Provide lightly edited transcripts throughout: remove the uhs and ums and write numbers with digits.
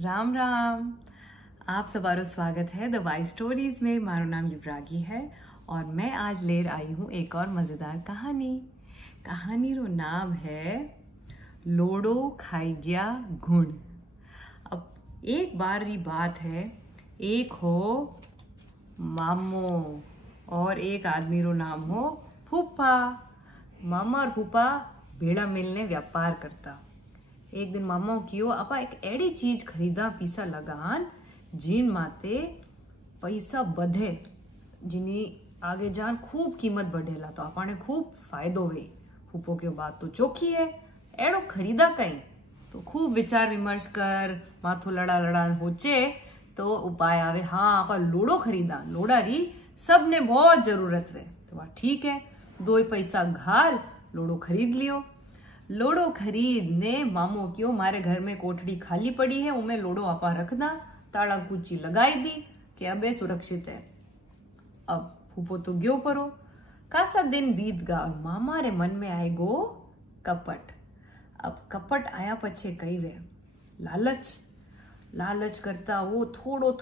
राम राम। आप सबारो स्वागत है द वाई स्टोरीज में। मारो नाम युवरागी है और मैं आज लेर आई हूँ एक और मजेदार कहानी रो नाम है लोड़ो खाई गया घुण। अब एक बार री बात है, एक हो मामो और एक आदमी रो नाम हो फूफा। मामा और फूफा भेड़ा मिलने व्यापार करता। एक दिन मामा कियो आपा एक एड़ी चीज खरीदा पीसा लगान जिन माते पैसा बढ़े, जिनी आगे जान खूब कीमत बढ़ेला तो आपने खूब फायदो वे। फूफो की बात तो चोखी है, एड़ो खरीदा कहीं तो खूब विचार विमर्श कर माथो लड़ा होचे तो उपाय आवे। हाँ आपा लोड़ो खरीदा, लोड़ा री सबने बहुत जरूरत वे। तो वह ठीक है, 2 पैसा घाल लोड़ो खरीद लियो। लोड़ो खरीदने मामो क्यों मारे घर में कोठड़ी खाली पड़ी है, उमें लोड़ो आपा रखदा, ताला कुची लगाई दी कि अबे सुरक्षित है। अब फूफो तो ग्यो परो। कासा दिन बीत गा और मामा रे मन में आए गो कपट। अब कपट आया पछे कई वे लालच करता वो थोड़ो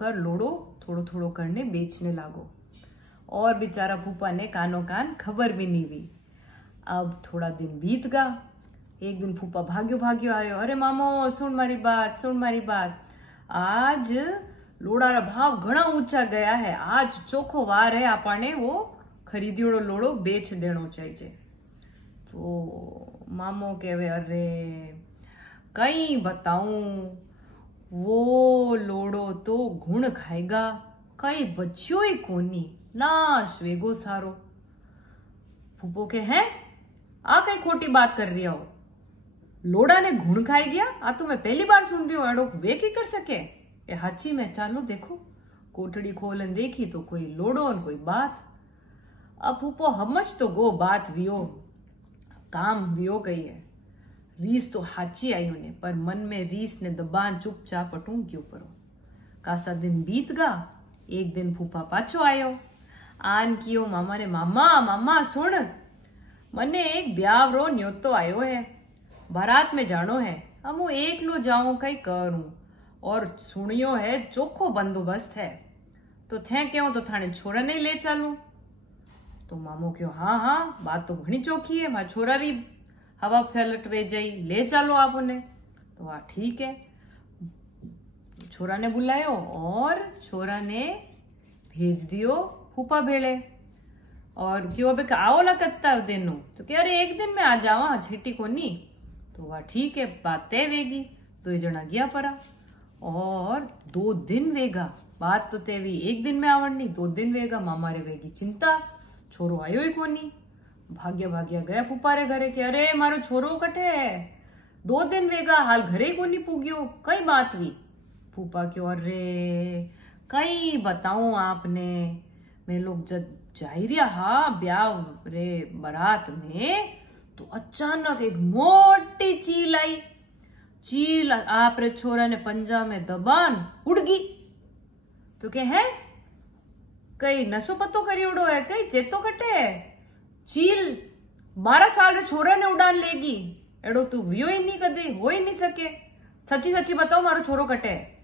कर लोड़ो थोड़ो करने बेचने लागो। और बेचारा फूफा ने कानो कान खबर भी नहीं हुई। अब थोड़ा दिन बीत गा। एक दिन फूफा भाग्यो आयो। अरे मामो सुन मारी बात, आज लोड़ा रा भाव घना ऊंचा गया है, आज चोखो वार है, आपने वो खरीदियोड़ो लोड़ो बेच देनो चाहिए। तो मामो कहवे अरे कई बताऊं, वो लोड़ो तो घुण खाएगा, कई बच्चियो ही कोनी, नाश वेगो सारो। फूफो के हैं आ कई खोटी बात कर रही हो, लोड़ा ने घुण खाई गया, आ तो मैं पहली बार सुन रही हूँ। एडो वे की कर सके ए हाची में। चालो देखो, कोठड़ी खोलन देखी तो कोई लोड़ो और कोई बात। अब फूफो हमज तो गो बात वियो, काम वियो गई है। रीस तो हाची आई उन्हें, पर मन में रीस ने दबान चुपचाप अटूं क्यों परो। कासा दिन बीत गा। एक दिन फूफा पाछो आयो। आन कियो मामा ने, मामा सुन, मने एक ब्याह रो न्योतो आयो है, बारात में जानो है। अब वो एकलो जाऊं कई करूं, और सुनियो है चोखो बंदोबस्त है, तो थे क्यों तो थाने छोरा नहीं ले चालू। तो मामो क्यों हाँ बात तो घनी चोखी है, मां छोरा री हवा फैलट वे जाई, ले चालो आप उन्हें। तो वाह ठीक है। छोरा ने बुलायो और छोरा ने भेज दियो फूफा भेड़े। और क्यों अबे आओ ला कत्ता दिन, तो क्या अरे एक दिन में आ जावा, छेटी कोनी। तो वह ठीक है, बात तय वेगी। 2 जना गया परा और 2 दिन वेगा। बात तो तय वी, एक दिन में आवड़नी, 2 दिन वेगा। मामा रे वेगी चिंता, छोरो आयो ही कोनी। भाग्या गया फूफा रे घरे के अरे मारो छोरो कटे है, 2 दिन वेगा हाल घरे ही कोनी पूग्यो, कई बात वी। फूफा क्यों अरे कई बताऊं आपने, मैं लोग जब जाई रिया हाँ ब्याह रे बारात में, तो अचानक एक मोटी चील आई। चील आप रे छोरा ने पंजा में दबान उड़ गई। तो क्या है, कई नशो पत्तो करी उड़ो है, कई चेतो कटे है। चील 12 साल रे छोरा ने उड़ान लेगी, एड़ो तू वियो ही नहीं कदे, हो ही नहीं सके। सच्ची बताओ मारो छोरो कटे है,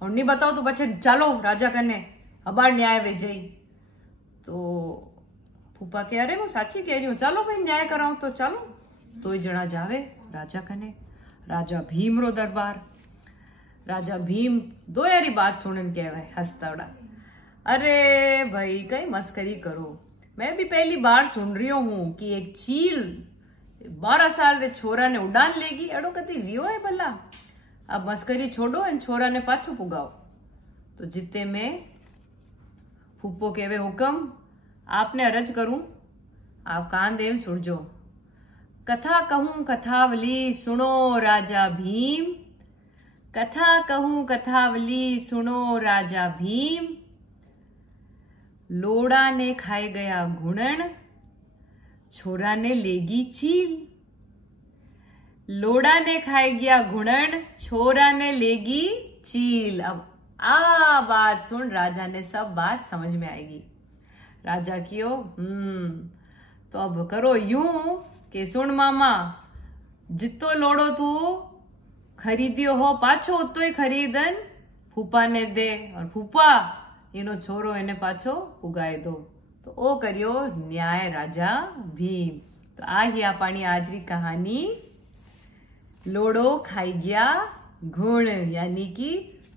और नहीं बताओ तो बच्चे चलो राजा कने अबार न्याय वे जाई। तो फूफा कह अरे वो साची कह रही हूँ, चलो भाई न्याय कराऊं तो चलो। 2 जना जावे राजा कने, राजा भीम रो दरबार। राजा भीम 2 यारी बात सुनन कहवे हंसताड़ा, अरे भाई कई मस्करी करो, मैं भी पहली बार सुन रही हूँ कि एक चील 12 साल रे छोरा ने उड़ान लेगी, एड़ो कति वियो है भला। अब मस्करी छोड़ो इन छोरा ने पाछो पुगाओ। तो जिते में फूफो केवे हुक्म, आपने अर्ज करूं, आप कान देव छुड़जो। कथा कहूं कथावली सुनो राजा भीम, कथा कहूं कथावली सुनो राजा भीम। लोड़ा ने खाए गया घुणन, छोरा ने लेगी चील। लोड़ा ने खाए गया घुणन, छोरा ने लेगी चील। अब आ बात सुन राजा ने सब बात समझ में आएगी। राजा कियो तो अब करो यूं कि सुन मामा, जितो लोड़ो तू खरीदियो हो पाछो उतोय खरीदन फूफा ने दे और फूफा एनो छोरो एने पाछो उगाए दो। तो ओ करियो न्याय राजा भीम। तो आ ही आपानी आज री कहानी लोड़ो खाई गया घुण, यानी कि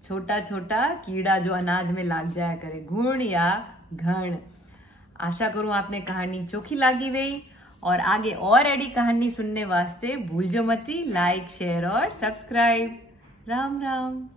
छोटा छोटा कीड़ा जो अनाज में लाग जाया करे, घुण या घण। आशा करूं आपने कहानी चोखी लागी वही और आगे और एडी कहानी सुनने वास्ते भूलजो मती लाइक शेयर और सब्सक्राइब। राम राम।